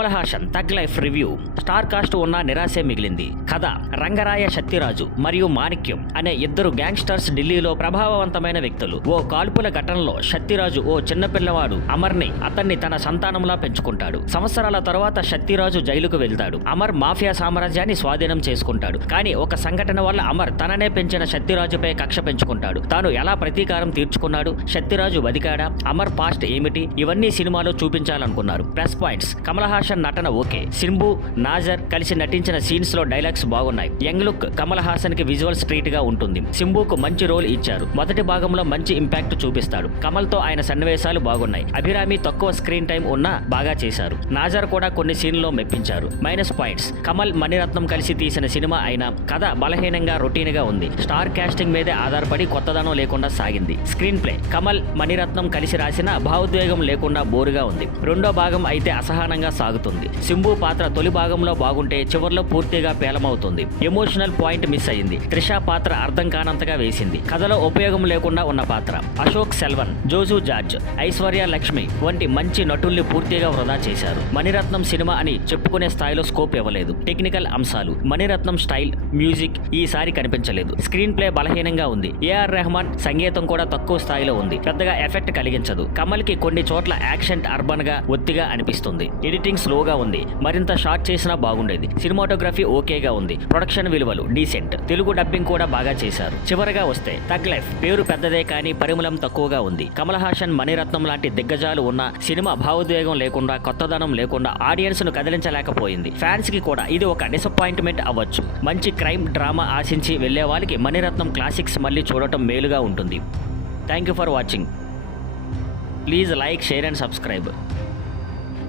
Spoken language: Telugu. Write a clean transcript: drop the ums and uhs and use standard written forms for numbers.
కమల్ హాసన్ తగ్ లైఫ్ రివ్యూ. స్టార్ కాస్ట్ ఉన్న నిరాశే మిగిలింది. కథ రంగరాయ శక్తిరాజు మరియు మాణిక్యం అనే ఇద్దరు గ్యాంగ్స్టర్స్ ఢిల్లీలో ప్రభావవంతమైన వ్యక్తులు. ఓ కాల్పుల ఘటనలో శక్తిరాజు ఓ చిన్నపిల్లవాడు అమర్ని అతన్ని తన సంతానంలా పెంచుకుంటాడు. సంవత్సరాల తర్వాత శక్తిరాజు జైలుకు వెళ్తాడు. అమర్ మాఫియా సామ్రాజ్యాన్ని స్వాధీనం చేసుకుంటాడు. కానీ ఒక సంఘటన వల్ల అమర్ తననే పెంచిన శక్తిరాజుపై కక్ష పెంచుకుంటాడు. తాను ఎలా ప్రతీకారం తీర్చుకున్నాడు, శక్తిరాజు బతికాడా, అమర్ పాస్ట్ ఏమిటి, ఇవన్నీ సినిమాలో చూపించాలనుకున్నారు. ప్లస్ పాయింట్స్: కమల్ హాసన్ నటన ఓకే. సింబు, నాజర్ కలిసి నటించిన సీన్స్ లో డైలాగ్స్ బాగున్నాయి. యంగ్ లుక్ కమల్ హాసన్ కి విజువల్ స్ట్రీట్ గా ఉంటుంది. సింబుకు మంచి రోల్ ఇచ్చారు. మొదటి భాగంలో మంచి ఇంపాక్ట్ చూపిస్తాడు. కమల్ తో ఆయన సన్నివేశాలు బాగున్నాయి. అభిరామి తక్కువ స్క్రీన్ టైం ఉన్నా బాగా చేశారు. నాజర్ కూడా కొన్ని సీన్లలో మెప్పించారు. మైనస్ పాయింట్స్: కమల్, మణిరత్నం కలిసి తీసిన సినిమా అయినా కథ బలహీనంగా రొటీన్ గా ఉంది. స్టార్ కాస్టింగ్ మీదే ఆధారపడి కొత్తదనం లేకుండా సాగింది. స్క్రీన్ ప్లే: కమల్, మణిరత్నం కలిసి రాసిన భావోద్వేగం లేకుండా బోరుగా ఉంది. రెండో భాగం అయితే అసహనంగా సాగుతుంది. సింబు పాత్ర తొలి భాగంలో బాగుంటే చివర్లో పూర్తిగా పేలమవుతుంది. ఎమోషనల్ పాయింట్ మిస్ అయింది. త్రిష పాత్ర అర్థం కానంతగా వేసింది. కథలో ఉపయోగం లేకుండా ఉన్న పాత్ర. అశోక్ సెల్వన్, జోజు జార్జ్, ఐశ్వర్య లక్ష్మి వంటి మంచి నటుల్ని పూర్తిగా వృధా చేశారు. మణిరత్నం సినిమా అని చెప్పుకునే స్థాయిలో స్కోప్ ఇవ్వలేదు. టెక్నికల్ అంశాలు: మణిరత్నం స్టైల్, మ్యూజిక్ ఈసారి కనిపించలేదు. స్క్రీన్ ప్లే బలహీనంగా ఉంది. ఏఆర్ రెహమాన్ సంగీతం కూడా తక్కువ స్థాయిలో ఉంది. పెద్దగా ఎఫెక్ట్ కలిగించదు. కమల్ కి కొన్ని చోట్ల యాక్షన్ అర్బన్ గా ఒత్తిగా అనిపిస్తుంది. ఎడిటింగ్ స్లోగా ఉంది. మరింత షార్ట్ చేసినా బాగుండేది. సినిమాటోగ్రఫీ ఓకేగా ఉంది. ప్రొడక్షన్ విలువలు డీసెంట్. తెలుగు డబ్బింగ్ కూడా బాగా చేశారు. చివరగా వస్తే తగ్ లైఫ్ పేరు పెద్దదే కానీ పరిమళం తక్కువగా ఉంది. కమల్ హాసన్, మణిరత్నం లాంటి దిగ్గజాలు ఉన్న సినిమా భావోద్వేగం లేకుండా, కొత్తదనం లేకుండా ఆడియన్స్ ను కదిలించలేకపోయింది. ఫ్యాన్స్ కి కూడా ఇది ఒక డిసప్పాయింట్మెంట్ అవ్వచ్చు. మంచి క్రైమ్ డ్రామా ఆశించి వెళ్లే వాళ్ళకి మణిరత్నం క్లాసిక్స్ మళ్ళీ చూడటం మేలుగా ఉంటుంది. Thank you for watching. Please like, share and subscribe.